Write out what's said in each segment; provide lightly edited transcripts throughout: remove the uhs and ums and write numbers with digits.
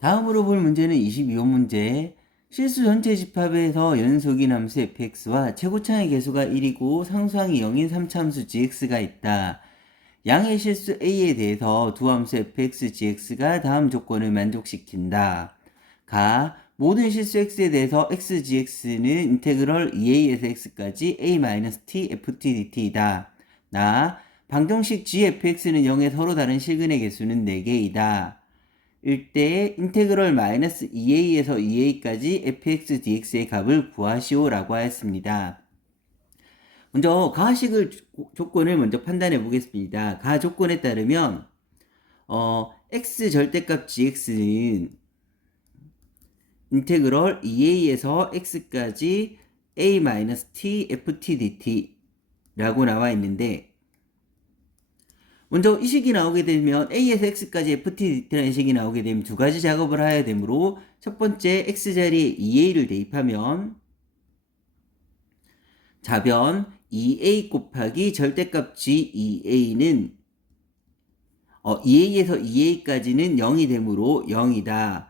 다음으로 볼 문제는 22번 문제. 실수 전체 집합에서 연속인 함수 fx와 최고차의 개수가 1이고 상수항이 0인 3차함수 gx가 있다. 양의 실수 a에 대해서 두 함수 fx, gx가 다음 조건을 만족시킨다. 가. 모든 실수 x에 대해서 x, gx는 인테그럴 2a에서 x까지 a-t, ft, dt이다. 나. 방정식 gfx는 0의 서로 다른 실근의 개수는 4개이다. 일대의 인테그럴 마이너스 2a에서 2a까지 fx dx의 값을 구하시오라고 하였습니다. 먼저 가식을 조건을 먼저 판단해 보겠습니다. 가 조건에 따르면 x 절대값 gx는 인테그럴 2a에서 x까지 a-t ft dt라고 나와 있는데, 먼저 이 식이 나오게 되면 a에서 x까지 ft라는 식이 나오게 되면 두 가지 작업을 해야 되므로, 첫 번째 x자리에 2a를 대입하면 자변 2a 곱하기 절대값 g2a는 2a에서 2a까지는 0이 되므로 0이다.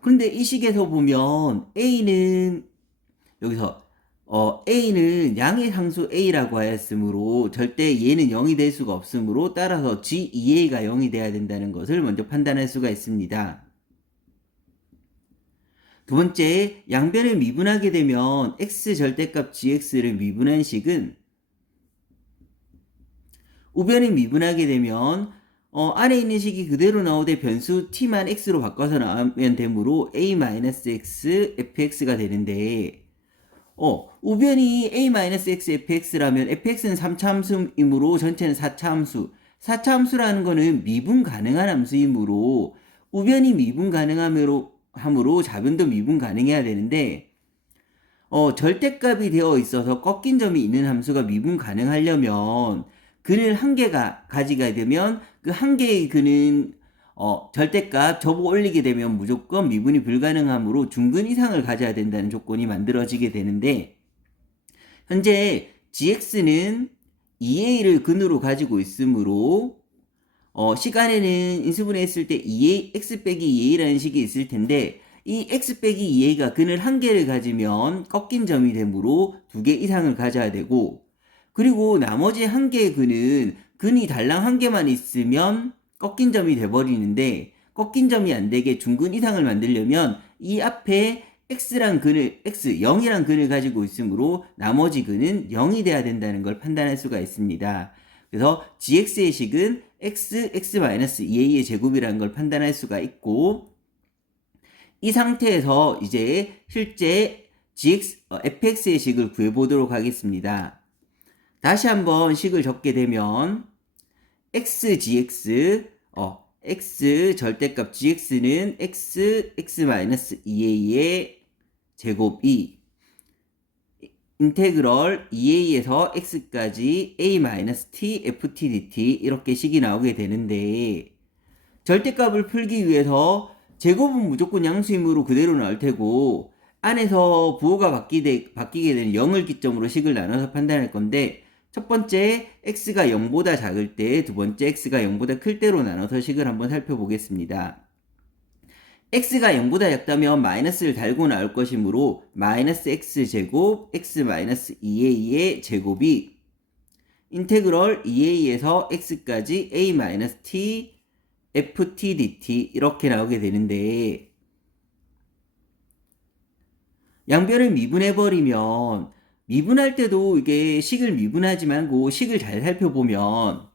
그런데 이 식에서 보면 a는 여기서 a는 양의 상수 a라고 하였으므로 절대 얘는 0이 될 수가 없으므로, 따라서 g2a가 0이 돼야 된다는 것을 먼저 판단할 수가 있습니다. 두 번째, 양변을 미분하게 되면 x 절대값 gx를 미분한 식은 우변을 미분하게 되면 안에 있는 식이 그대로 나오되 변수 t만 x로 바꿔서 나오면 되므로 a-x fx가 되는데, 우변이 a-x fx라면 fx는 3차 함수이므로 전체는 4차 함수. 4차 함수라는 거는 미분 가능한 함수이므로 우변이 미분 가능함으로 자변도 미분 가능해야 되는데, 절대값이 되어 있어서 꺾인 점이 있는 함수가 미분 가능하려면 근을 한 개가 가지게 되면 그 한 개의 근은 절대값 접어 올리게 되면 무조건 미분이 불가능하므로 중근 이상을 가져야 된다는 조건이 만들어지게 되는데, 현재 gx는 2a를 근으로 가지고 있으므로 시간에는 인수분해 했을 때 2a, x 빼기 2a라는 식이 있을 텐데, 이 x 빼기 2a가 근을 한 개를 가지면 꺾인 점이 되므로 두 개 이상을 가져야 되고, 그리고 나머지 한 개의 근이 달랑 한 개만 있으면 꺾인 점이 돼버리는데, 꺾인 점이 안 되게 중근 이상을 만들려면 이 앞에 x랑 근을, x, 0이란 근을 가지고 있으므로 나머지 근은 0이 돼야 된다는 걸 판단할 수가 있습니다. 그래서 gx의 식은 x-2a의 제곱이라는 걸 판단할 수가 있고, 이 상태에서 이제 실제 fx의 식을 구해보도록 하겠습니다. 다시 한번 식을 적게 되면 x 절대값 gx는 x-2a의 제곱이 인테그럴 2a에서 x까지 a-t ft dt 이렇게 식이 나오게 되는데, 절대값을 풀기 위해서 제곱은 무조건 양수이므로 그대로 나올 테고, 안에서 부호가 바뀌게 되는 0을 기점으로 식을 나눠서 판단할 건데, 첫 번째 x가 0보다 작을 때, 두 번째 x가 0보다 클 때로 나눠서 식을 한번 살펴보겠습니다. x가 0보다 작다면 마이너스를 달고 나올 것이므로 마이너스 x제곱 x-2a의 제곱이 인테그럴 2a에서 x까지 a-t ft dt 이렇게 나오게 되는데, 양변을 미분해버리면, 미분할 때도 이게 식을 미분하지만 그 식을 잘 살펴보면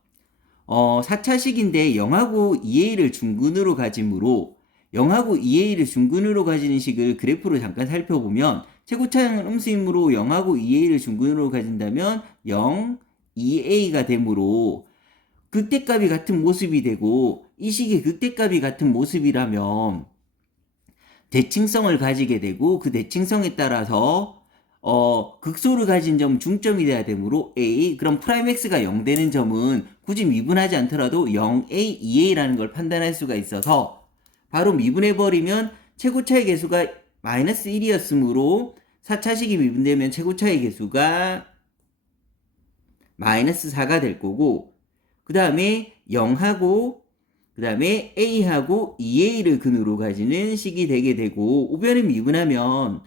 4차식인데 0하고 2a를 중근으로 가지므로 0하고 2a를 중근으로 가지는 식을 그래프로 잠깐 살펴보면, 최고차량은 음수이므로 0하고 2a를 중근으로 가진다면 0, 2a가 되므로 극대값이 같은 모습이 되고, 이 식이 극대값이 같은 모습이라면 대칭성을 가지게 되고, 그 대칭성에 따라서 극소를 가진 점 중점이 돼야 되므로 a, 그럼 프라임 x가 0 되는 점은 굳이 미분하지 않더라도 0a, 2a라는 걸 판단할 수가 있어서 바로 미분해버리면 최고차의 개수가 마이너스 1이었으므로 4차식이 미분되면 최고차의 개수가 마이너스 4가 될 거고, 그 다음에 0하고 그 다음에 a하고 2a를 근으로 가지는 식이 되게 되고, 우변을 미분하면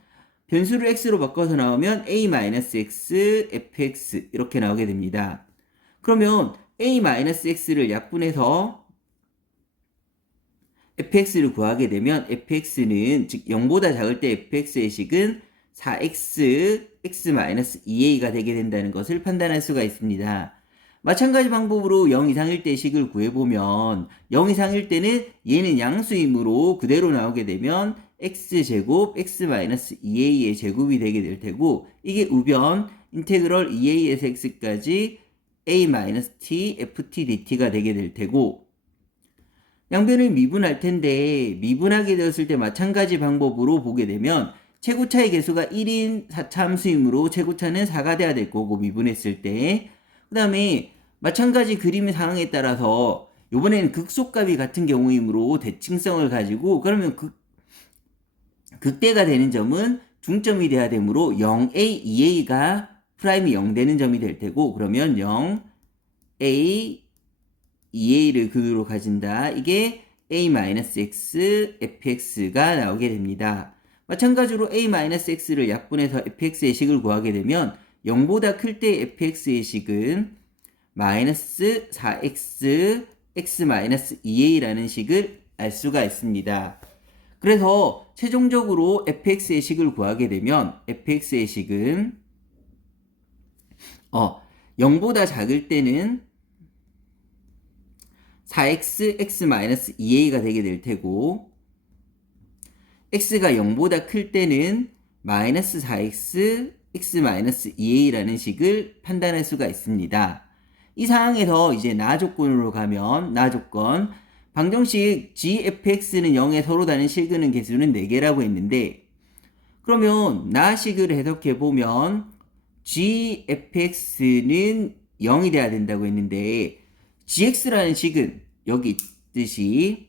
변수를 x로 바꿔서 나오면 a-x fx 이렇게 나오게 됩니다. 그러면 a-x를 약분해서 fx를 구하게 되면 fx는 즉 0보다 작을 때 fx의 식은 4x x-2a가 되게 된다는 것을 판단할 수가 있습니다. 마찬가지 방법으로 0 이상일 때 식을 구해보면 0 이상일 때는 얘는 양수이므로 그대로 나오게 되면 x제곱 x-2a의 제곱이 되게 될 테고, 이게 우변 인테그럴 2a에서 x까지 a-t ft dt가 되게 될 테고, 양변을 미분할 텐데 미분하게 되었을 때 마찬가지 방법으로 보게 되면 최고차의 개수가 1인 4차함수이므로 최고차는 4가 돼야 될 거고, 미분했을 때. 그 다음에 마찬가지 그림 상황에 따라서 이번에는 극소값이 같은 경우이므로 대칭성을 가지고, 그러면 극대가 되는 점은 중점이 돼야 되므로 0a, 2a가 프라임이 0 되는 점이 될 테고, 그러면 0a, 2a를 근으로 가진다. 이게 a-x fx가 나오게 됩니다. 마찬가지로 a-x를 약분해서 fx의 식을 구하게 되면 0보다 클 때 fx의 식은 마이너스 4x x-2a라는 식을 알 수가 있습니다. 그래서 최종적으로 fx의 식을 구하게 되면 fx의 식은 0보다 작을 때는 4x x-2a가 되게 될 테고, x가 0보다 클 때는 마이너스 4x x-2a라는 식을 판단할 수가 있습니다. 이 상황에서 이제 나 조건으로 가면, 나 조건 방정식 gfx는 0에 서로 다른 실근은 개수는 4개라고 했는데, 그러면 나식을 해석해 보면 gfx는 0이 돼야 된다고 했는데, gx라는 식은 여기 있듯이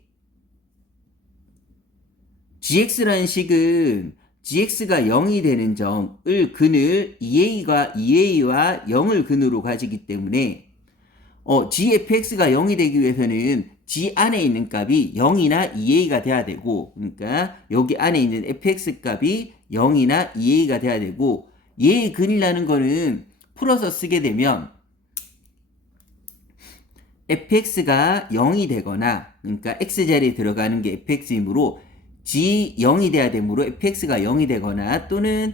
gx라는 식은 gx가 0이 되는 점을 근을 2a와 0을 근으로 가지기 때문에 gfx가 0이 되기 위해서는 g 안에 있는 값이 0이나 2a가 돼야 되고, 그러니까 여기 안에 있는 fx 값이 0이나 2a가 돼야 되고, 얘의 근이라는 거는 풀어서 쓰게 되면 fx가 0이 되거나, 그러니까 x자리에 들어가는 게 fx이므로 g 0이 돼야 되므로 fx가 0이 되거나, 또는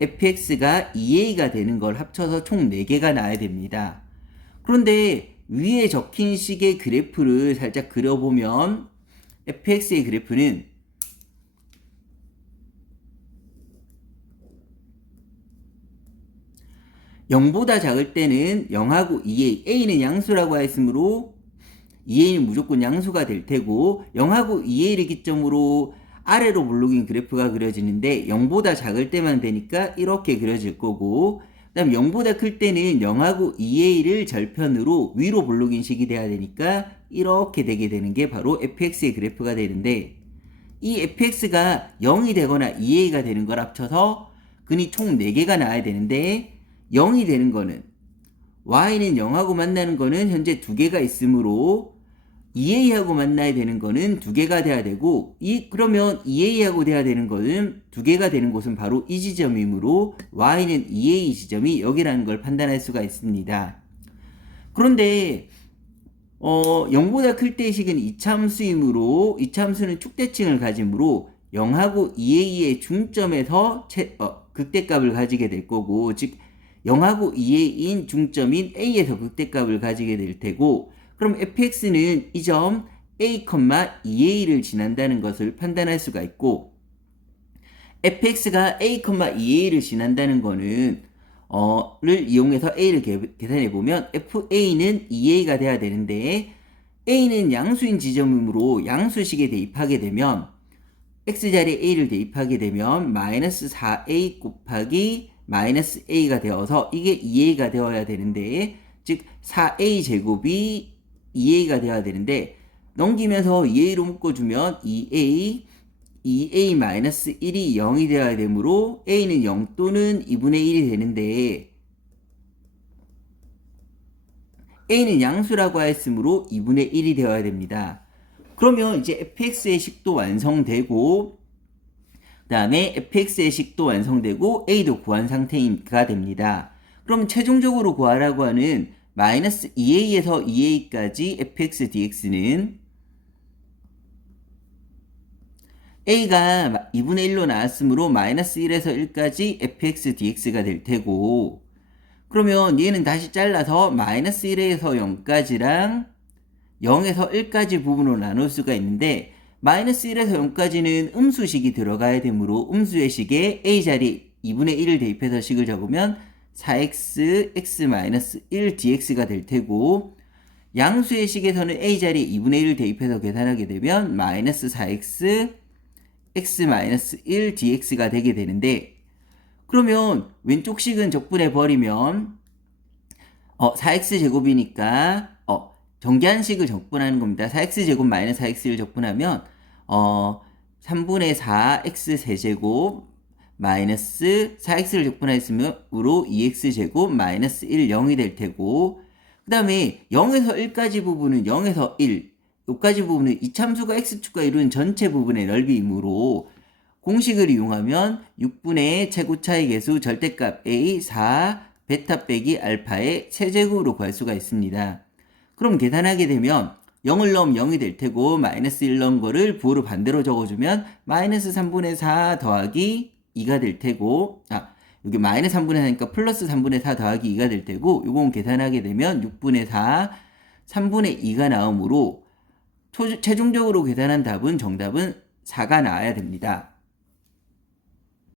fx가 2a가 되는 걸 합쳐서 총 4개가 나와야 됩니다. 그런데 위에 적힌 식의 그래프를 살짝 그려보면 fx의 그래프는 (0보다) 작을 때는 0하고 2a, a는 양수라고 했으므로 2a는 무조건 양수가 될 테고, 0하고 2a를 기점으로 아래로 볼록인 그래프가 그려지는데 0보다 작을 때만 되니까 이렇게 그려질 거고, 그 다음 0보다 클 때는 0하고 2a를 절편으로 위로 볼록인 식이 돼야 되니까 이렇게 되게 되는 게 바로 fx의 그래프가 되는데, 이 fx가 0이 되거나 2a가 되는 걸 합쳐서 근이 총 4개가 나와야 되는데, 0이 되는 거는 y는 0하고 만나는 거는 현재 2개가 있으므로 2a하고 만나야 되는 거는 2개가 돼야 되고, 그러면 2a하고 돼야 되는 거는 2개가 되는 곳은 바로 이 지점이므로 y는 2a 지점이 여기라는 걸 판단할 수가 있습니다. 그런데 0보다 클 때의 식은 이차함수이므로, 이차함수는 축대칭을 가지므로 0하고 2a의 중점에서 극대값을 가지게 될 거고, 즉 0하고 2a인 중점인 a에서 극대값을 가지게 될 테고, 그럼 fx는 이 점 a, 2a를 지난다는 것을 판단할 수가 있고, fx가 a, 2a를 지난다는 거는 를 이용해서 a를 계산해 보면 fa는 2a가 돼야 되는데, a는 양수인 지점이므로 양수식에 대입하게 되면 x자리에 a를 대입하게 되면 마이너스 4a 곱하기 마이너스 a가 되어서 이게 2a가 되어야 되는데, 즉 4a 제곱이 2a가 되어야 되는데, 넘기면서 2a로 묶어주면 2a 마이너스 1이 0이 되어야 되므로 a는 0 또는 2분의 1이 되는데, a는 양수라고 했으므로 2분의 1이 되어야 됩니다. 그러면 이제 fx의 식도 완성되고 그 다음에 fx의 식도 완성되고 a도 구한 상태가 됩니다. 그럼 최종적으로 구하라고 하는 마이너스 2a에서 2a까지 fx dx는 a가 2분의 1로 나왔으므로 마이너스 1에서 1까지 fx dx가 될 테고, 그러면 얘는 다시 잘라서 마이너스 1에서 0까지랑 0에서 1까지 부분으로 나눌 수가 있는데, 마이너스 1에서 0까지는 음수식이 들어가야 되므로 음수의 식에 a 자리 2분의 1을 대입해서 식을 적으면 4x x-1 dx가 될 테고, 양수의 식에서는 a 자리에 2분의 1을 대입해서 계산하게 되면 마이너스 4x x-1 dx가 되게 되는데, 그러면 왼쪽 식은 적분해 버리면 4x 제곱이니까 정계한 식을 적분하는 겁니다. 4x 제곱 마이너스 4x를 적분하면 3분의 4x 세제곱 마이너스 4x를 적분하였으므로 2x 제곱 마이너스 1 0이 될 테고, 그 다음에 0에서 1까지 부분은 0에서 1 여기까지 부분은 이참수가 x축과 이루는 전체 부분의 넓이이므로 공식을 이용하면 6분의 최고차의 계수 절대값 a 4 베타 빼기 알파의 세제곱으로 구할 수가 있습니다. 그럼 계산하게 되면 0을 넣으면 0이 될 테고, 마이너스 1 넣은 거를 부호로 반대로 적어주면 마이너스 3분의 4 더하기 2가 될 테고, 여기 마이너스 3분의 4니까 플러스 3분의 4 더하기 2가 될 테고, 요건 계산하게 되면 6분의 4 3분의 2가 나오므로 최종적으로 계산한 답은 정답은 4가 나와야 됩니다.